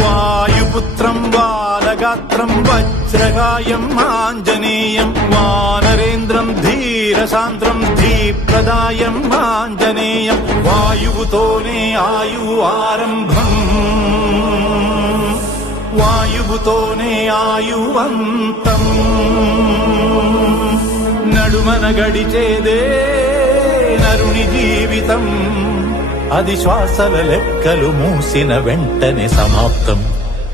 వాయుపుత్రం బాలగాత్రం వజ్రగాయం ఆంజనేయం వానరేంద్రం ధీరసాంద్రం ధీప్రదాయం ఆంజనేయం వాయువుతోనే ఆయువు ఆరంభం వాయువుతోనే ఆయువంతం నడుమన గడిచేదే నరుని జీవితం అది శ్వాసల లెక్కలు మూసిన వెంటనే సమాప్తం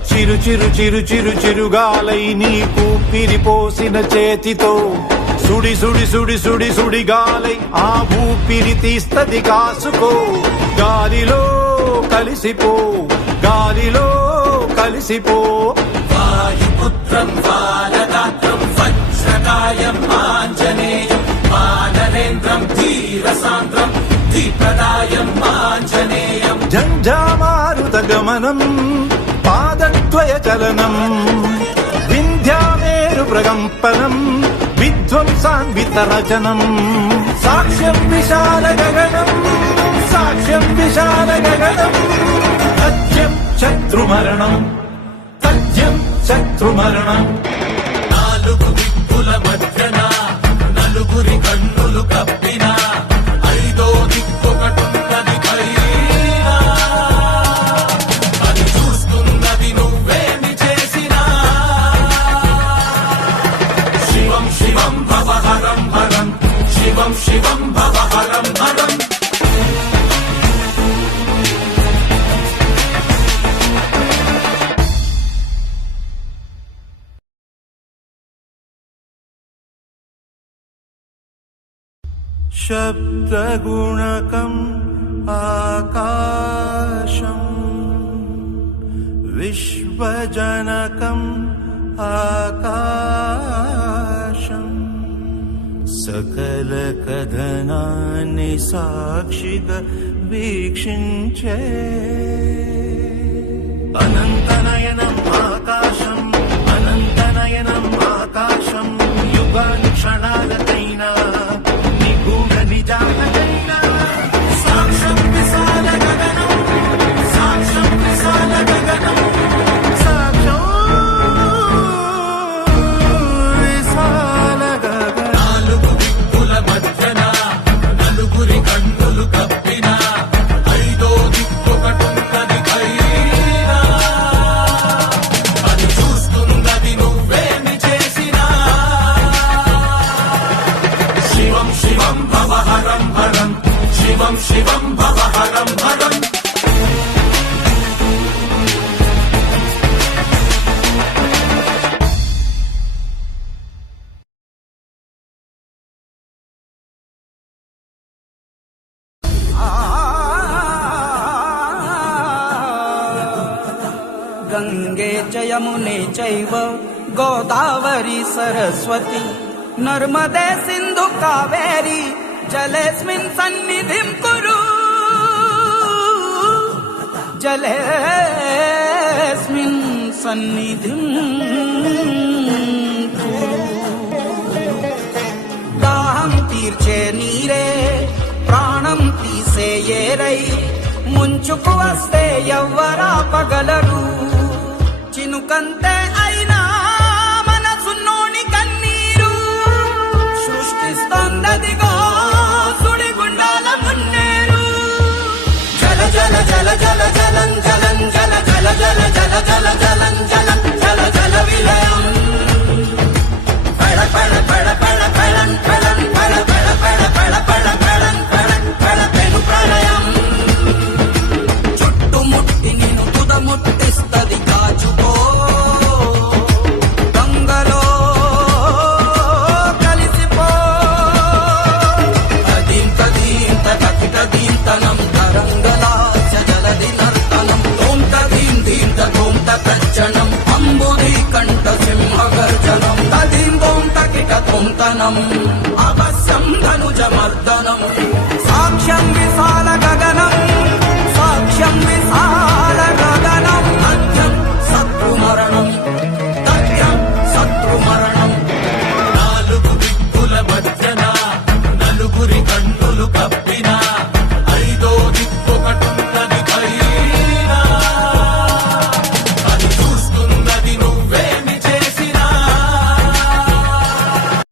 చిరు చిరు చిరు చిరు చిరుగాలై నీకు పిరిపోసిన చేతితో సుడి సుడి సుడి సుడి సుడి గాలై ఆ ఊపిరి తీస్తది కాసుకో గాలిలో కలిసిపో గాలిలో కలిసిపో వాయుపుత్రం బాలగాత్రం వజ్రకాయం ఆంజనేయం వానరేంద్రం ధీరసాంద్రం ధీప్రదాయం ఆంజనేయం జంఝామారుత గమనం పాదద్వయ చలనం వింధ్యామేరు ప్రకంపనం విధ్వంసాన్విత రచనం సాక్ష్యం విశాల గగనం సాక్ష్యం విశాల గగనం తథ్యం శత్రుమరణం తథ్యం శత్రుమరణం నాలుగు దిక్కుల మధ్యన నలుగురి కన్నులు కప్పిన ఐదో దిక్కొకటున్నది పైన అది చూస్తున్నది నువ్వేమి చేసినా శివం శివం భవహరం హరం శివం శివం భవహరం హరం శబ్దగుణకం ఆకాశం విశ్వజనకం ఆకాశం సకల కథనాన్ని సాక్షిగా వీక్షించే అనంతనయనం ఆకాశం అనంతనయనం ఆకాశం యుగాని క్షణాలకైనా నిగూఢ నిజాలకైనా సాక్ష్యం విశాల గగనం సాక్ష్యం విశాల గగనం సాక్ష్యం విశాల గగనం నాలుగు దిక్కుల మధ్యన నలుగురి కన్నులు కప్పిన ఐదో దిక్కొకటున్నది పైన అది చూస్తున్నది నువ్వేమి చేసినా శివం శివం భవహరం హరం శివం శివం భవహరం హరం गंगे च यमुने चैव गोदावरी सरस्वती नर्मदे सिन्धु कावेरी जलेऽस्मिन् सन्निधिं कुरु जलेऽस्मिन् सन्निधिं कुरु दाहं तीर्चे नीरे प्राणं तीसे येरै ముంచుకు వస్తే ఎవ్వరాపగలరు చినుకంతే అయినా మనసున్నోని కన్నీరు సృష్టిస్తోందదిగో సుడిగుండాల మున్నేరు జల జల జల జల జలం జలం జల జల జల జల జల జలం జలం జల జల విలయం పడ పడ పడ పడ పడన్ పడన్ పడ పడ పడ పడ పడ పడన్ పడన్ పడ పెను ప్రళయం ముట్టిస్తది కాచుకో గంగలో కలిసిపో అదీంత దీంత కటిక దీంతనం తరంగలాస్య జలది నర్తనం తోంత దీం దీంత తోంత తజ్జనం అంబుది కంఠ సింహ గర్జనం తదీం తోంత కిట తోంతనం అవశ్యం ధనుజ మర్దనం సాక్ష్యం విశాల